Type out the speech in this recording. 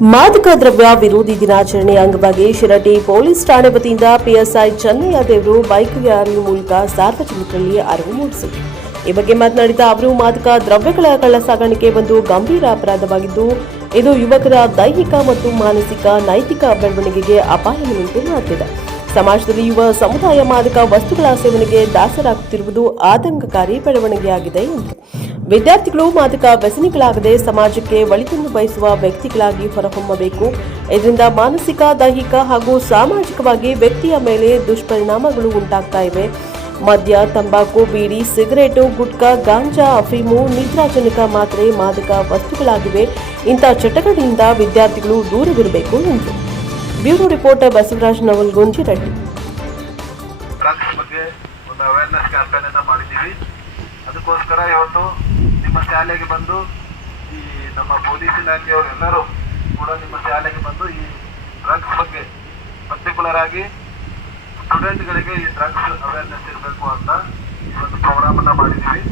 ಮಾದಕ ದ್ರವ್ಯ ವಿರೋಧಿ ದಿನಾಚರಣೆ ಅಂಗವಾಗಿ ಶಿರಟಿ ಪೊಲೀಸ್ ಠಾಣೆ ವತಿಯಿಂದ ಪಿಎಸ್ಐ ಚೆನ್ನಯ್ಯ ದೇವರು ಬೈಕ್ ರ್ಯಾಲಿ ಮೂಲಕ ಸಾರ್ವಜನಿಕರಲ್ಲಿ ಅರಿವು ಮೂಡಿಸಿದರು ಈ ಬಗ್ಗೆ ಮಾತನಾಡಿದ ಅವರು, ಮಾದಕ ದ್ರವ್ಯಗಳ ಕಳ್ಳ ಸಾಗಾಣಿಕೆ ಒಂದು ಗಂಭೀರ ಅಪರಾಧವಾಗಿದ್ದು, ಇದು ಯುವಕರ ದೈಹಿಕ ಮತ್ತು ಮಾನಸಿಕ ನೈತಿಕ ಬೆಳವಣಿಗೆಗೆ ಅಪಾಯವನ್ನುಂಟು ಮಾಡುತ್ತಿದೆ ಸಮಾಜದಲ್ಲಿ ಯುವ ಸಮುದಾಯ ಮಾದಕ ವಸ್ತುಗಳ ಸೇವನೆಗೆ ದಾಸರಾಗುತ್ತಿರುವುದು ಆತಂಕಕಾರಿ ಬೆಳವಣಿಗೆಯಾಗಿದೆ ಎಂದರು. ವಿದ್ಯಾರ್ಥಿಗಳು ಮಾದಕ ವ್ಯಸನಿಗಳಾಗದೆ ಸಮಾಜಕ್ಕೆ ಒಳಿತನ್ನು ಬಯಸುವ ವ್ಯಕ್ತಿಗಳಾಗಿ ಹೊರಹೊಮ್ಮಬೇಕು. ಇದರಿಂದ ಮಾನಸಿಕ, ದೈಹಿಕ ಹಾಗೂ ಸಾಮಾಜಿಕವಾಗಿ ವ್ಯಕ್ತಿಯ ಮೇಲೆ ದುಷ್ಪರಿಣಾಮಗಳು ಉಂಟಾಗ್ತಾ ಇವೆ. ಮದ್ಯ, ತಂಬಾಕು, ಬೀಡಿ, ಸಿಗರೇಟು, ಗುಟ್ಕಾ, ಗಾಂಜಾ, ಅಫೀಮು, ನಿದ್ರಾಜನಕ ಮಾತ್ರೆ, ಮಾದಕ ವಸ್ತುಗಳಾಗಿವೆ. ಇಂಥ ಚಟಗಳಿಂದ ವಿದ್ಯಾರ್ಥಿಗಳು ದೂರವಿರಬೇಕು ಎಂದರು bureau reporter Basavaraj Naval Reddy. Drugs ಬಗ್ಗೆ ಒಂದು ಅವೇರ್ನೆಸ್ ಕ್ಯಾಂಪೇನ್ ಅನ್ನ ಮಾಡಿದ್ದೀವಿ. ಅದಕ್ಕೋಸ್ಕರ ಇವತ್ತು ನಿಮ್ಮ ಶಾಲೆಗೆ ಬಂದು ಈ ನಮ್ಮ ಪೊಲೀಸ್ ಇಲಾಖೆಯವರು ಎಲ್ಲರೂ ಕೂಡ ನಿಮ್ಮ ಶಾಲೆಗೆ ಬಂದು ಈ ಡ್ರಗ್ಸ್ ಬಗ್ಗೆ ಪರ್ಟಿಕ್ಯುಲರ್ ಆಗಿ ಸ್ಟೂಡೆಂಟ್ಗಳಿಗೆ ಈ ಡ್ರಗ್ಸ್ ಅವೇರ್ನೆಸ್ ಇರಬೇಕು ಅಂತ ಈ ಒಂದು ಪ್ರೋಗ್ರಾಮ್ ಅನ್ನ ಮಾಡಿದ್ದೀವಿ.